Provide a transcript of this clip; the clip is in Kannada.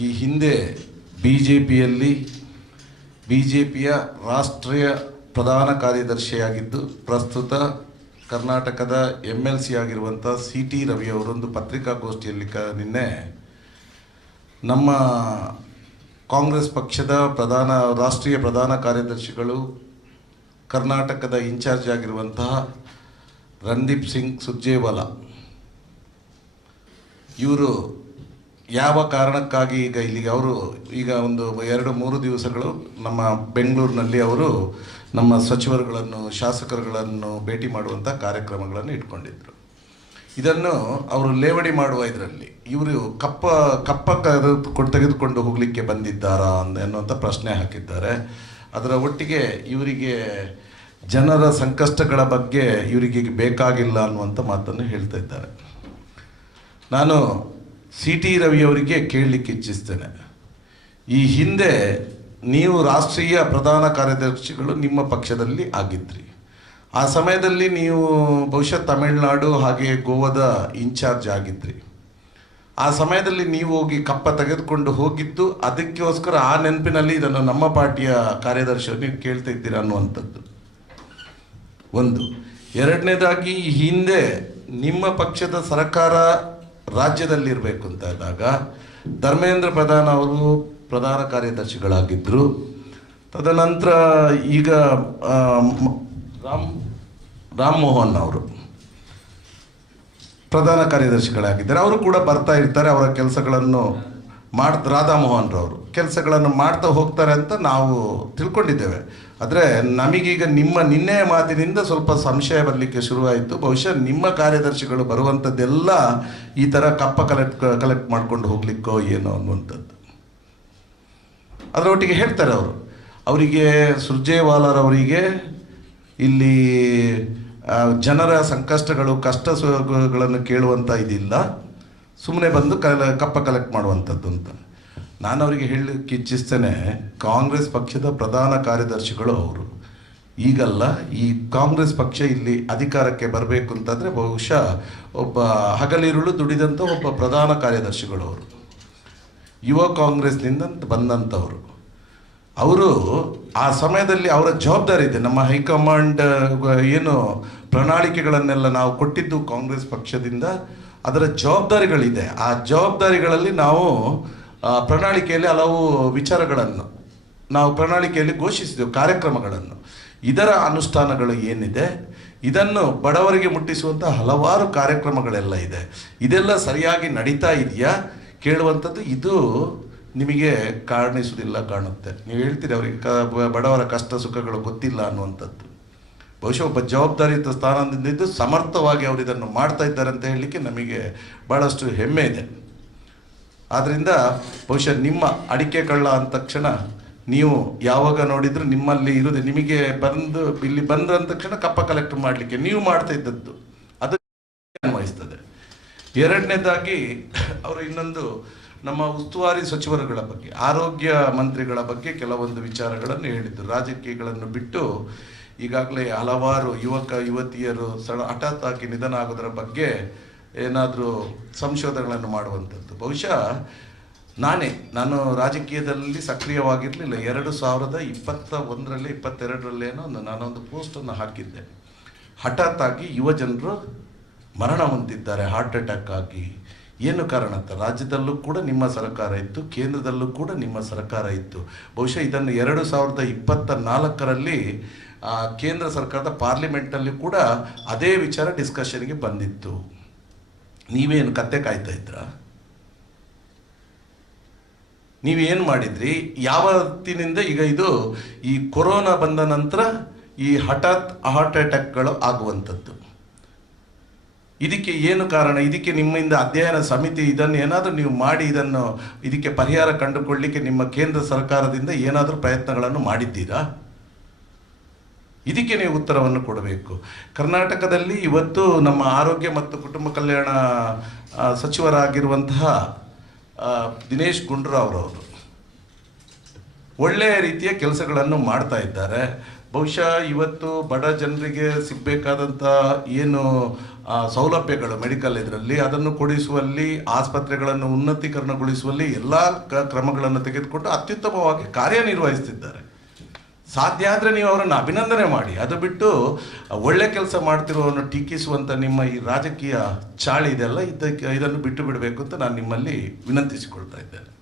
ಈ ಹಿಂದೆ ಬಿ ಜೆ ಪಿಯಲ್ಲಿ ಬಿ ಜೆ ಪಿಯ ರಾಷ್ಟ್ರೀಯ ಪ್ರಧಾನ ಕಾರ್ಯದರ್ಶಿಯಾಗಿದ್ದು, ಪ್ರಸ್ತುತ ಕರ್ನಾಟಕದ ಎಂ ಎಲ್ ಸಿ ಆಗಿರುವಂಥ ಸಿ ಟಿ ರವಿ ಅವರೊಂದು ಪತ್ರಿಕಾಗೋಷ್ಠಿಯಲ್ಲಿ ಕ, ನಿನ್ನೆ ನಮ್ಮ ಕಾಂಗ್ರೆಸ್ ಪಕ್ಷದ ಪ್ರಧಾನ, ರಾಷ್ಟ್ರೀಯ ಪ್ರಧಾನ ಕಾರ್ಯದರ್ಶಿಗಳು, ಕರ್ನಾಟಕದ ಇನ್ಚಾರ್ಜ್ ಆಗಿರುವಂತಹ ರಣದೀಪ್ ಸಿಂಗ್ ಸುರ್ಜೇವಾಲಾ, ಇವರು ಯಾವ ಕಾರಣಕ್ಕಾಗಿ ಈಗ ಇಲ್ಲಿಗೆ ಅವರು ಈಗ ಒಂದು ಎರಡು ಮೂರು ದಿವಸಗಳು ನಮ್ಮ ಬೆಂಗಳೂರಿನಲ್ಲಿ ಅವರು ನಮ್ಮ ಸಚಿವರುಗಳನ್ನು, ಶಾಸಕರುಗಳನ್ನು ಭೇಟಿ ಮಾಡುವಂಥ ಕಾರ್ಯಕ್ರಮಗಳನ್ನು ಇಟ್ಕೊಂಡಿದ್ದರು ಇದನ್ನು ಅವರು ಲೇವಡಿ ಮಾಡುವ ಇದರಲ್ಲಿ ಇವರು ಕಪ್ಪ ಕಪ್ಪ ತೆಗೆದುಕೊಂಡು ಹೋಗಲಿಕ್ಕೆ ಬಂದಿದ್ದಾರಾ ಅಂತ ಎನ್ನುವಂಥ ಪ್ರಶ್ನೆ ಹಾಕಿದ್ದಾರೆ. ಅದರ ಒಟ್ಟಿಗೆ ಇವರಿಗೆ ಜನರ ಸಂಕಷ್ಟಗಳ ಬಗ್ಗೆ ಇವರಿಗೆ ಬೇಕಾಗಿಲ್ಲ ಅನ್ನುವಂಥ ಮಾತನ್ನು ಹೇಳ್ತಾ ಇದ್ದಾರೆ. ನಾನು ಸಿ ಟಿ ರವಿಯವರಿಗೆ ಕೇಳಲಿಕ್ಕೆ ಇಚ್ಛಿಸ್ತೇನೆ. ಈ ಹಿಂದೆ ನೀವು ರಾಷ್ಟ್ರೀಯ ಪ್ರಧಾನ ಕಾರ್ಯದರ್ಶಿಗಳು ನಿಮ್ಮ ಪಕ್ಷದಲ್ಲಿ ಆಗಿದ್ರಿ. ಆ ಸಮಯದಲ್ಲಿ ನೀವು ಬಹುಶಃ ತಮಿಳುನಾಡು ಹಾಗೆ ಗೋವಾದ ಇನ್ಚಾರ್ಜ್ ಆಗಿದ್ರಿ. ಆ ಸಮಯದಲ್ಲಿ ನೀವು ಹೋಗಿ ಕಪ್ಪ ತೆಗೆದುಕೊಂಡು ಹೋಗಿದ್ದು, ಅದಕ್ಕೋಸ್ಕರ ಆ ನೆನಪಿನಲ್ಲಿ ಇದನ್ನು ನಮ್ಮ ಪಾರ್ಟಿಯ ಕಾರ್ಯದರ್ಶಿಯನ್ನು ನೀವು ಕೇಳ್ತಾ ಇದ್ದೀರಾ ಅನ್ನುವಂಥದ್ದು. ಒಂದು. ಎರಡನೇದಾಗಿ, ಈ ಹಿಂದೆ ನಿಮ್ಮ ಪಕ್ಷದ ಸರ್ಕಾರ ರಾಜ್ಯದಲ್ಲಿರಬೇಕು ಅಂತ ಇದ್ದಾಗ ಧರ್ಮೇಂದ್ರ ಪ್ರಧಾನ್ ಅವರು ಪ್ರಧಾನ ಕಾರ್ಯದರ್ಶಿಗಳಾಗಿದ್ದರು ತದನಂತರ ಈಗ ರಾಮ್ ರಾಮ್ ಮೋಹನ್ ಅವರು ಪ್ರಧಾನ ಕಾರ್ಯದರ್ಶಿಗಳಾಗಿದ್ದಾರೆ. ಅವರು ಕೂಡ ಬರ್ತಾ ಇರ್ತಾರೆ, ಅವರ ಕೆಲಸಗಳನ್ನು ಮಾಡ್ ರಾಧಾಮೋಹನ್ರವರು. ಮೋಹನ್ ರವರು ಕೆಲಸಗಳನ್ನು ಮಾಡ್ತಾ ಹೋಗ್ತಾರೆ ಅಂತ ನಾವು ತಿಳ್ಕೊಂಡಿದ್ದೇವೆ. ಆದರೆ ನಮಗೀಗ ನಿಮ್ಮ ನಿನ್ನೆಯ ಮಾತಿನಿಂದ ಸ್ವಲ್ಪ ಸಂಶಯ ಬರಲಿಕ್ಕೆ ಶುರುವಾಯಿತು. ಬಹುಶಃ ನಿಮ್ಮ ಕಾರ್ಯದರ್ಶಿಗಳು ಬರುವಂಥದ್ದೆಲ್ಲ ಈ ಥರ ಕಪ್ಪ ಕಲೆಕ್ಟ್ ಕಲೆಕ್ಟ್ ಮಾಡ್ಕೊಂಡು ಹೋಗ್ಲಿಕ್ಕೋ ಏನೋ ಅನ್ನುವಂಥದ್ದು. ಅದರೊಟ್ಟಿಗೆ ಹೇಳ್ತಾರೆ ಅವರು. ಅವರಿಗೆ ಸುರ್ಜೇವಾಲರವರಿಗೆ ಇಲ್ಲಿ ಜನರ ಸಂಕಷ್ಟಗಳು, ಕಷ್ಟ ಕೇಳುವಂಥ ಇದಿಲ್ಲ. ಸುಮ್ಮನೆ ಬಂದು ಕಲ, ಕಪ್ಪ ಕಲೆಕ್ಟ್ ಮಾಡುವಂಥದ್ದು ಅಂತ. ನಾನು ಅವರಿಗೆ ಹೇಳಲಿಕ್ಕೆ ಇಚ್ಛಿಸ್ತೇನೆ, ಕಾಂಗ್ರೆಸ್ ಪಕ್ಷದ ಪ್ರಧಾನ ಕಾರ್ಯದರ್ಶಿಗಳು ಅವರು, ಈಗಲ್ಲ ಈ ಕಾಂಗ್ರೆಸ್ ಪಕ್ಷ ಇಲ್ಲಿ ಅಧಿಕಾರಕ್ಕೆ ಬರಬೇಕು ಅಂತಂದರೆ ಬಹುಶಃ ಒಬ್ಬ ಹಗಲಿರುಳು ದುಡಿದಂಥ ಒಬ್ಬ ಪ್ರಧಾನ ಕಾರ್ಯದರ್ಶಿಗಳು ಅವರು. ಯುವ ಕಾಂಗ್ರೆಸ್ನಿಂದ ಬಂದಂಥವರು. ಅವರು ಆ ಸಮಯದಲ್ಲಿ ಅವರ ಜವಾಬ್ದಾರಿ ಇದೆ. ನಮ್ಮ ಹೈಕಮಾಂಡ್, ಏನು ಪ್ರಣಾಳಿಕೆಗಳನ್ನೆಲ್ಲ ನಾವು ಕೊಟ್ಟಿದ್ದು ಕಾಂಗ್ರೆಸ್ ಪಕ್ಷದಿಂದ ಅದರ ಜವಾಬ್ದಾರಿಗಳಿದೆ. ಆ ಜವಾಬ್ದಾರಿಗಳಲ್ಲಿ ನಾವು ಪ್ರಣಾಳಿಕೆಯಲ್ಲಿ ಹಲವು ವಿಚಾರಗಳನ್ನು, ನಾವು ಪ್ರಣಾಳಿಕೆಯಲ್ಲಿ ಘೋಷಿಸಿದೆವು, ಕಾರ್ಯಕ್ರಮಗಳನ್ನು. ಇದರ ಅನುಷ್ಠಾನಗಳು ಏನಿದೆ? ಇದನ್ನು ಬಡವರಿಗೆ ಮುಟ್ಟಿಸುವಂಥ ಹಲವಾರು ಕಾರ್ಯಕ್ರಮಗಳೆಲ್ಲ ಇದೆ. ಇದೆಲ್ಲ ಸರಿಯಾಗಿ ನಡೀತಾ ಇದೆಯಾ? ಕೇಳುವಂಥದ್ದು ಇದು ನಿಮಗೆ ಕಾಣಿಸುವುದಿಲ್ಲ, ಕಾಣುತ್ತೆ. ನೀವು ಹೇಳ್ತೀರಿ ಅವರಿಗೆ, ಕ, ಬಡವರ ಕಷ್ಟ ಸುಖಗಳು ಗೊತ್ತಿಲ್ಲ ಅನ್ನುವಂಥದ್ದು. ಬಹುಶಃ ಒಬ್ಬ ಜವಾಬ್ದಾರಿಯುತ ಸ್ಥಾನದಿಂದ ಇದ್ದು ಸಮರ್ಥವಾಗಿ ಅವರು ಇದನ್ನು ಮಾಡ್ತಾ ಇದ್ದಾರೆ ಅಂತ ಹೇಳಲಿಕ್ಕೆ ನಮಗೆ ಭಾಳಷ್ಟು ಹೆಮ್ಮೆ ಇದೆ. ಆದ್ದರಿಂದ ಬಹುಶಃ ನಿಮ್ಮ ಅಡಿಕೆ ಕಳ್ಳ ಅಂದ ತಕ್ಷಣ ನೀವು ಯಾವಾಗ ನೋಡಿದರೂ ನಿಮ್ಮಲ್ಲಿ ಇರೋದು ನಿಮಗೆ ಬಂದು ಇಲ್ಲಿ ಬಂದ ತಕ್ಷಣ ಕಪ್ಪ ಕಲೆಕ್ಟ್ ಮಾಡಲಿಕ್ಕೆ ನೀವು ಮಾಡ್ತಾ ಇದ್ದದ್ದು. ಅದು ಅನ್ವಯಿಸ್ತದೆ. ಎರಡನೇದಾಗಿ ಅವರು ಇನ್ನೊಂದು ನಮ್ಮ ಉಸ್ತುವಾರಿ ಸಚಿವರುಗಳ ಬಗ್ಗೆ, ಆರೋಗ್ಯ ಮಂತ್ರಿಗಳ ಬಗ್ಗೆ ಕೆಲವೊಂದು ವಿಚಾರಗಳನ್ನು ಹೇಳಿದ್ದು ರಾಜಕೀಯಗಳನ್ನು ಬಿಟ್ಟು ಈಗಾಗಲೇ ಹಲವಾರು ಯುವಕ, ಯುವತಿಯರು ಸಡ ಹಠಾತ್ ಆಗಿ ನಿಧನ ಆಗೋದರ ಬಗ್ಗೆ ಏನಾದರೂ ಸಂಶೋಧನೆಗಳನ್ನು ಮಾಡುವಂಥದ್ದು. ಬಹುಶಃ ನಾನೇ, ನಾನು ರಾಜಕೀಯದಲ್ಲಿ ಸಕ್ರಿಯವಾಗಿರಲಿಲ್ಲ. ಎರಡು ಸಾವಿರದ ಇಪ್ಪತ್ತ ಒಂದರಲ್ಲಿ ಇಪ್ಪತ್ತೆರಡರಲ್ಲೇನೋ ಒಂದು ನಾನೊಂದು ಪೋಸ್ಟನ್ನು ಹಾಕಿದ್ದೆ. ಹಠಾತ್ ಆಗಿ ಯುವ ಜನರು ಮರಣ ಹೊಂದಿದ್ದಾರೆ, ಹಾರ್ಟ್ ಅಟ್ಯಾಕ್ ಆಗಿ. ಏನು ಕಾರಣ ಅಂತ? ರಾಜ್ಯದಲ್ಲೂ ಕೂಡ ನಿಮ್ಮ ಸರ್ಕಾರ ಇತ್ತು, ಕೇಂದ್ರದಲ್ಲೂ ಕೂಡ ನಿಮ್ಮ ಸರ್ಕಾರ ಇತ್ತು. ಬಹುಶಃ ಇದನ್ನು ಎರಡು ಸಾವಿರದ ಇಪ್ಪತ್ತ ನಾಲ್ಕರಲ್ಲಿ ಕೇಂದ್ರ ಸರ್ಕಾರದ ಪಾರ್ಲಿಮೆಂಟ್ನಲ್ಲಿ ಕೂಡ ಅದೇ ವಿಚಾರ ಡಿಸ್ಕಷನ್ಗೆ ಬಂದಿತ್ತು. ನೀವೇನು ಕತ್ತೆ ಕಾಯ್ತಾ ಇದ್ರ? ನೀವೇನು ಮಾಡಿದ್ರಿ? ಯಾವತ್ತಿನಿಂದ ಈಗ ಇದು ಈ ಕೊರೋನಾ ಬಂದ ನಂತರ ಈ ಹಠಾತ್ ಹಾರ್ಟ್ ಅಟ್ಯಾಕ್ಗಳು ಆಗುವಂಥದ್ದು? ಇದಕ್ಕೆ ಏನು ಕಾರಣ? ಇದಕ್ಕೆ ನಿಮ್ಮಿಂದ ಅಧ್ಯಯನ ಸಮಿತಿ ಇದನ್ನು ಏನಾದರೂ ನೀವು ಮಾಡಿ ಇದನ್ನು ಇದಕ್ಕೆ ಪರಿಹಾರ ಕಂಡುಕೊಳ್ಳಲಿಕ್ಕೆ ನಿಮ್ಮ ಕೇಂದ್ರ ಸರ್ಕಾರದಿಂದ ಏನಾದರೂ ಪ್ರಯತ್ನಗಳನ್ನು ಮಾಡಿದ್ದೀರಾ? ಇದಕ್ಕೆ ನೀವು ಉತ್ತರವನ್ನು ಕೊಡಬೇಕು. ಕರ್ನಾಟಕದಲ್ಲಿ ಇವತ್ತು ನಮ್ಮ ಆರೋಗ್ಯ ಮತ್ತು ಕುಟುಂಬ ಕಲ್ಯಾಣ ಸಚಿವರಾಗಿರುವಂತಹ ದಿನೇಶ್ ಗುಂಡೂರಾವ್ ಅವರು ಒಳ್ಳೆಯ ರೀತಿಯ ಕೆಲಸಗಳನ್ನು ಮಾಡ್ತಾ ಇದ್ದಾರೆ. ಬಹುಶಃ ಇವತ್ತು ಬಡ ಜನರಿಗೆ ಸಿಗಬೇಕಾದಂಥ ಏನು ಸೌಲಭ್ಯಗಳು ಮೆಡಿಕಲ್ ಇದರಲ್ಲಿ, ಅದನ್ನು ಕೊಡಿಸುವಲ್ಲಿ, ಆಸ್ಪತ್ರೆಗಳನ್ನು ಉನ್ನತೀಕರಣಗೊಳಿಸುವಲ್ಲಿ ಎಲ್ಲ ಕ್ರಮಗಳನ್ನು ತೆಗೆದುಕೊಂಡು ಅತ್ಯುತ್ತಮವಾಗಿ ಕಾರ್ಯನಿರ್ವಹಿಸ್ತಿದ್ದಾರೆ. ಸಾಧ್ಯ ಆದರೆ ನೀವು ಅವರನ್ನು ಅಭಿನಂದನೆ ಮಾಡಿ. ಅದು ಬಿಟ್ಟು, ಒಳ್ಳೆ ಕೆಲಸ ಮಾಡ್ತಿರೋವನ್ನು ಟೀಕಿಸುವಂಥ ನಿಮ್ಮ ಈ ರಾಜಕೀಯ ಚಾಳಿ ಇದೆಲ್ಲ ಇದಕ್ಕೆ, ಇದನ್ನು ಬಿಟ್ಟು ಬಿಡಬೇಕು ಅಂತ ನಾನು ನಿಮ್ಮಲ್ಲಿ ವಿನಂತಿಸಿಕೊಳ್ತಾ ಇದ್ದೇನೆ.